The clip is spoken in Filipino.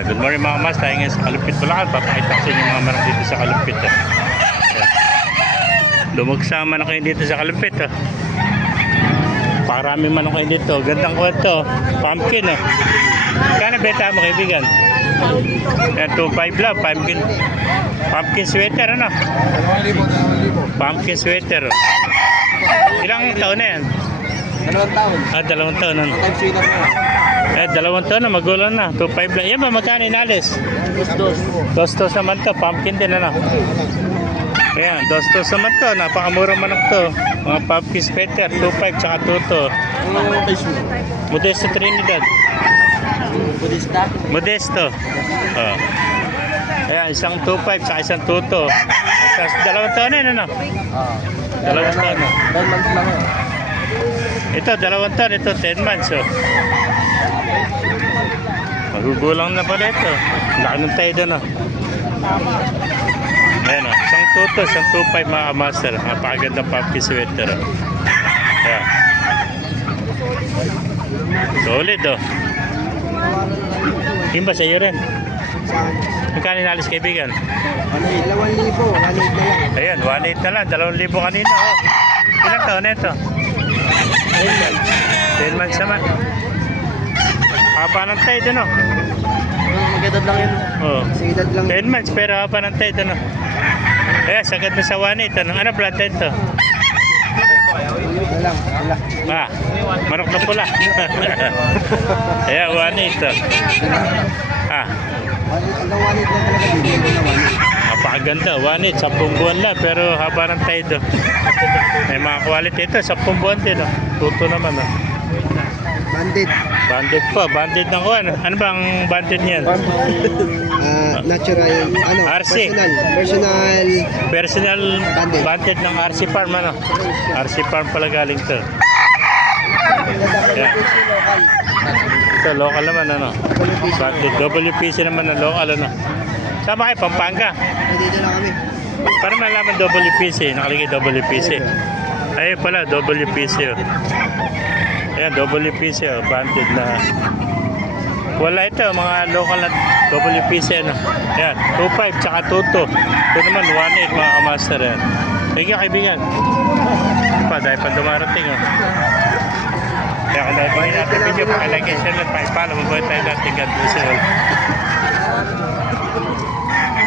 Good morning mga mas, tayo ngayon sa Kalumpit Bulacan. Papakita ko sa inyo mga manok dito sa Kalumpit. Lumagsa manok kayo dito sa Kalumpit. Paraming manok kayo dito. Gandang kwento. Pumpkin. Kano beta mo kaibigan? 2.5 lang. Pumpkin sweater ano? Pumpkin sweater. Ilang taon na yan? 2 taon. 2 taon. Time 2 taon na, magulang na. 2.5 lang. Yan ba, magkano inalis? Dos naman to. Pumpkin din ano? Ayan, dos naman to. Napakamura manok to. Mga pumpkin sweater, 2.5 tsaka 2 to. Modesto Trinidad. Modesto. Oh. Ayan, isang 2.5 tsaka isang 2 to. 2 taon na yun ano? 2 taon na. 10 months lang yun. Ito, 2 taon. Ito, 10 months. Oh. Magugulang na pala ito. Laki ng tayo doon. Oh. Ayan o. Isang 2 to, isang 2.5 mga master. Napakagandang pumpkin sweater. Oh. Ayan. Solid oh. Yung ba sa'yo rin? Magkano inalis kaibigan? 1,000, 1,000 na lang. Ayan, 1.8 na lang. 2,000 kanina. Oh. Ilang taon na ito? 10 months naman. Haba ng tayo doon, oh. Mag-edad lang yun. Oh. Sa edad lang. 10 months, pero haba ng tayo doon, oh. Kaya, sagad na sa 1.8. Ano blood type to? Wala. Ah, manok na pula. Kaya, 1.8. Oh. Ah, Hanggang 1,000 lang talaga. Bibigyan ko na 1,000. napakaganda. 1.8, 10 buwan lang, pero haba ng tayo doon. May mga quality ito, 10 buwan din, oh. Tuto naman, oh. Bandit. Bandit po, bandit ng kuwan. Ano bang bandit niyan? Natural. Ano? RC. Personal Bandit ng RC Farm, ano? RC Farm pala galing to. Yeah. Ito, local naman, ano? Bandit. WPC naman na local, ano? Sama kayo, Pampanga. Dito lang kami. Para malaman WPC, nakalagay WPC. Ayun pala, WPC. Oh. Ayan, WPC, oh, bandit na. Wala ito, mga local na WPC, ano. Ayan, 2.5 tsaka 2.2. Ito naman, 1.8 mga kamaster. Ayan. Thank you, kaibigan. Dahil pa dumarating, oh. Kaya kung dahil pa natin video, pakilike, share, at pakipala. Mabuhay tayo natin. God bless you all.